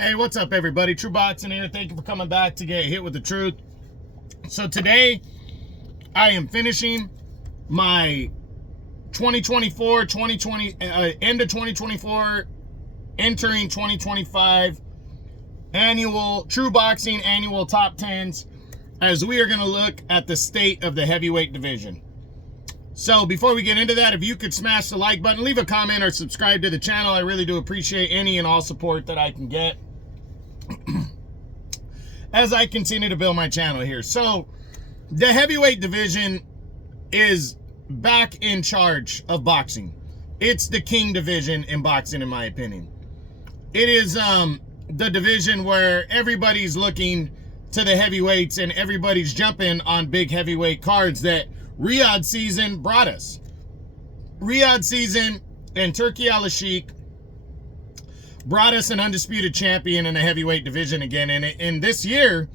Hey, what's up, everybody? True Boxing here. Thank you for coming back to get hit with the truth. So today, I am finishing my 2024, end of 2024, entering 2025 annual True Boxing annual top 10s, as we are going to look at the state of the heavyweight division. So before we get into that, if you could smash the like button, leave a comment, or subscribe to the channel. I really do appreciate any and all support that I can get as I continue to build my channel here. So the heavyweight division is back in charge of boxing. It's the king division in boxing, in my opinion. It is the division where everybody's looking to the heavyweights and everybody's jumping on big heavyweight cards that Riyadh season brought us. Riyadh season and Turki Al-Sheikh brought us an undisputed champion in the heavyweight division again. And in this year,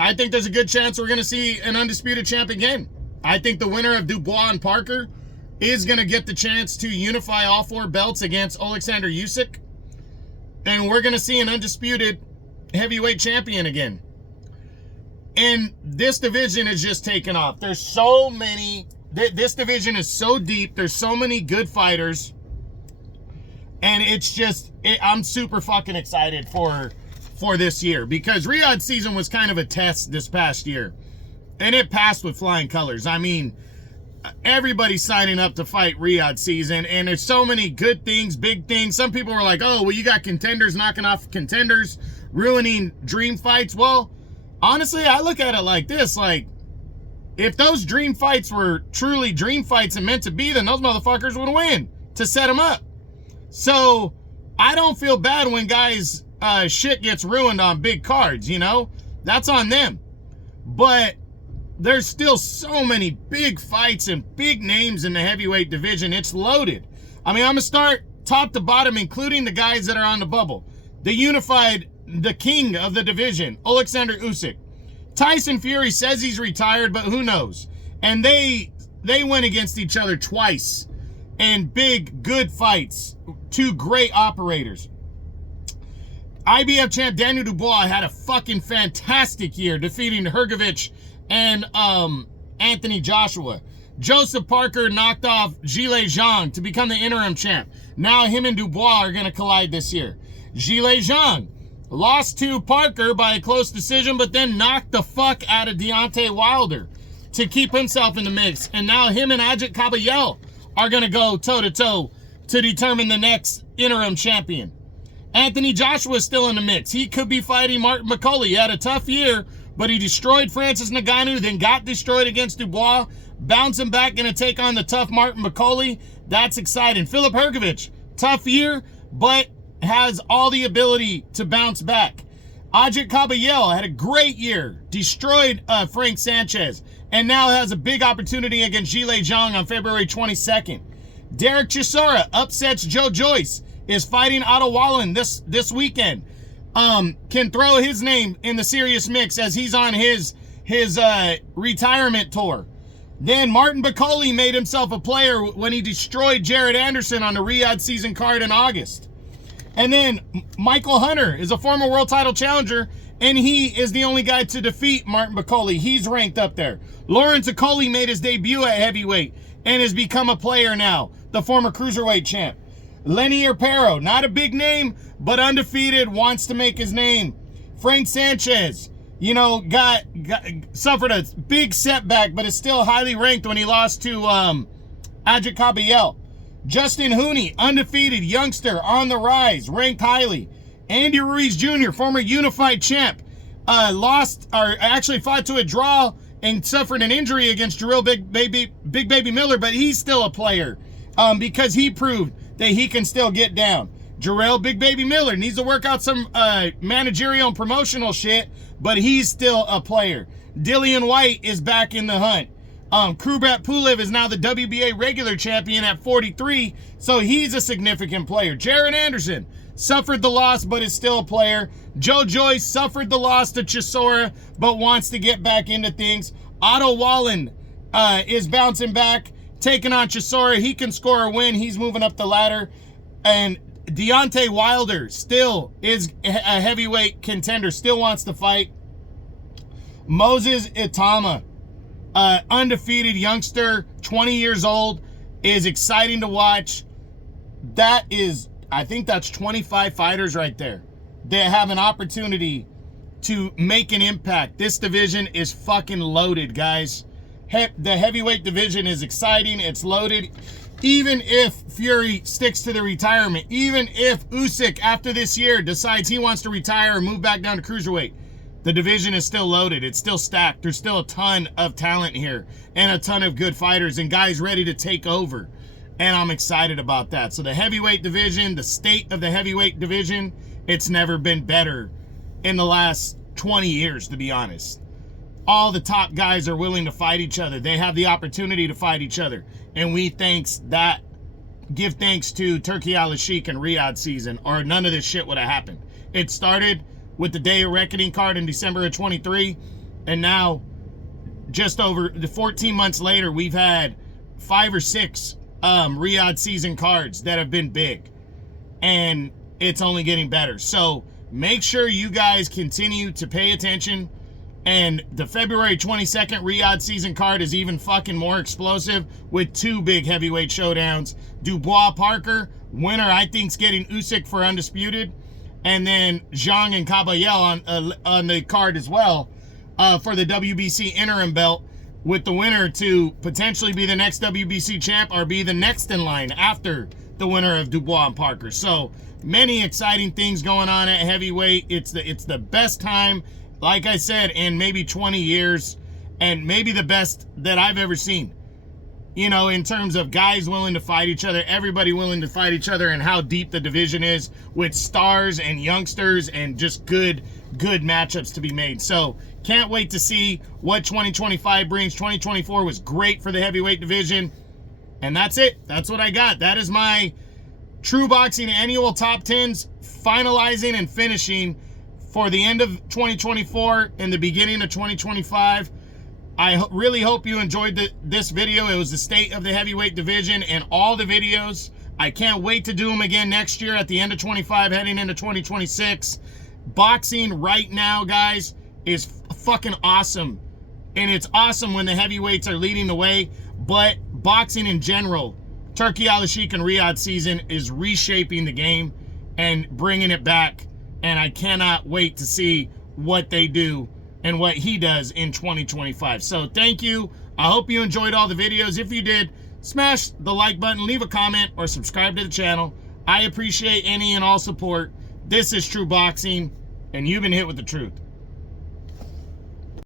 I think there's a good chance we're going to see an undisputed champ again. I think the winner of Dubois and Parker is going to get the chance to unify all four belts against Alexander Usyk. And we're going to see an undisputed heavyweight champion again. And this division is just taken off. There's so many, this division is so deep. There's so many good fighters. And it's just, I'm super fucking excited for this year, because Riyadh season was kind of a test this past year. And it passed with flying colors. I mean, everybody's signing up to fight Riyadh season, and there's so many good things, big things. Some people were like, oh, well, you got contenders knocking off contenders, ruining dream fights. Well, honestly, I look at it like this, like, if those dream fights were truly dream fights and meant to be, then those motherfuckers would win to set them up. So I don't feel bad when guys shit gets ruined on big cards, you know? That's on them. But there's still so many big fights and big names in the heavyweight division. It's loaded. I mean, I'm going to start top to bottom, including the guys that are on the bubble. The king of the division, Alexander Usyk. Tyson Fury says he's retired, but who knows? And they went against each other twice in big, good fights. Two great operators. IBF champ Daniel Dubois had a fucking fantastic year, defeating Hrgovic and Anthony Joshua. Joseph Parker knocked off Zhilei Zhang to become the interim champ. Now him and Dubois are going to collide this year. Zhilei Zhang lost to Parker by a close decision, but then knocked the fuck out of Deontay Wilder to keep himself in the mix. And now him and Ajit Kabayel are going to go toe-to-toe to determine the next interim champion. Anthony Joshua is still in the mix. He could be fighting Martin McCulley. He had a tough year, but he destroyed Francis Ngannou, then got destroyed against Dubois, bouncing back, going to take on the tough Martin McCulley. That's exciting. Filip Hrgovic, tough year, but has all the ability to bounce back. Ajit Kabayel had a great year, destroyed Frank Sanchez, and now has a big opportunity against Zhilei Zhang on February 22nd. Derek Chisora upsets Joe Joyce, is fighting Otto Wallen this weekend. Can throw his name in the serious mix as he's on his retirement tour. Then Martin McCulley made himself a player when he destroyed Jared Anderson on the Riyadh season card in August. And then Michael Hunter is a former world title challenger, and he is the only guy to defeat Martin McCulley. He's ranked up there. Lawrence Okolie made his debut at heavyweight and has become a player now, the former cruiserweight champ. Lenny Arpero, not a big name, but undefeated, wants to make his name. Frank Sanchez, you know, suffered a big setback, but is still highly ranked when he lost to Ajit Kabayel. Justin Hooney, undefeated, youngster, on the rise, ranked highly. Andy Ruiz Jr., former unified champ, actually fought to a draw and suffered an injury against Jarrell Big Baby Miller, but he's still a player because he proved that he can still get down. Jarrell Big Baby Miller needs to work out some managerial and promotional shit, but he's still a player. Dillian White is back in the hunt. Kubrat Pulev is now the WBA regular champion at 43, so he's a significant player. Jared Anderson suffered the loss, but is still a player. Joe Joyce suffered the loss to Chisora, but wants to get back into things. Otto Wallen is bouncing back, taking on Chisora. He can score a win. He's moving up the ladder. And Deontay Wilder still is a heavyweight contender, still wants to fight. Moses Itama, undefeated youngster, 20 years old, is exciting to watch. I think that's 25 fighters right there that have an opportunity to make an impact. This division is fucking loaded, guys. The heavyweight division is exciting. It's loaded. Even if Fury sticks to the retirement, even if Usyk after this year decides he wants to retire or move back down to cruiserweight, the division is still loaded. It's still stacked. There's still a ton of talent here and a ton of good fighters and guys ready to take over. And I'm excited about that. So the heavyweight division, the state of the heavyweight division, it's never been better in the last 20 years, to be honest. All the top guys are willing to fight each other. They have the opportunity to fight each other. And give thanks to Turki Al-Sheikh and Riyadh season, or none of this shit would have happened. It started with the Day of Reckoning card in December of 23, and now just over the 14 months later, we've had 5 or 6 Riyadh season cards that have been big, and it's only getting better. So make sure you guys continue to pay attention. And the February 22nd Riyadh season card is even fucking more explosive with 2 big heavyweight showdowns. Dubois Parker, winner I think is getting Usyk for undisputed. And then Zhang and Caballel on the card as well for the WBC interim belt, with the winner to potentially be the next WBC champ or be the next in line after the winner of Dubois and Parker. So many exciting things going on at heavyweight. It's the best time, like I said, in maybe 20 years, and maybe the best that I've ever seen. You know, in terms of guys willing to fight each other, everybody willing to fight each other, and how deep the division is with stars and youngsters and just good matchups to be made. So can't wait to see what 2025 brings. 2024 was great for the heavyweight division. And that's it. That's what I got. That is my True Boxing annual top 10s, finalizing and finishing for the end of 2024 and the beginning of 2025. I really hope you enjoyed this video. It was the state of the heavyweight division and all the videos. I can't wait to do them again next year at the end of 25, heading into 2026. Boxing right now, guys, is fucking awesome. And it's awesome when the heavyweights are leading the way. But boxing in general, Turki Al-Sheikh and Riyadh season is reshaping the game and bringing it back. And I cannot wait to see what they do and what he does in 2025. So thank you. I hope you enjoyed all the videos. If you did, smash the like button, leave a comment, or subscribe to the channel. I appreciate any and all support. This is True Boxing, and you've been hit with the truth.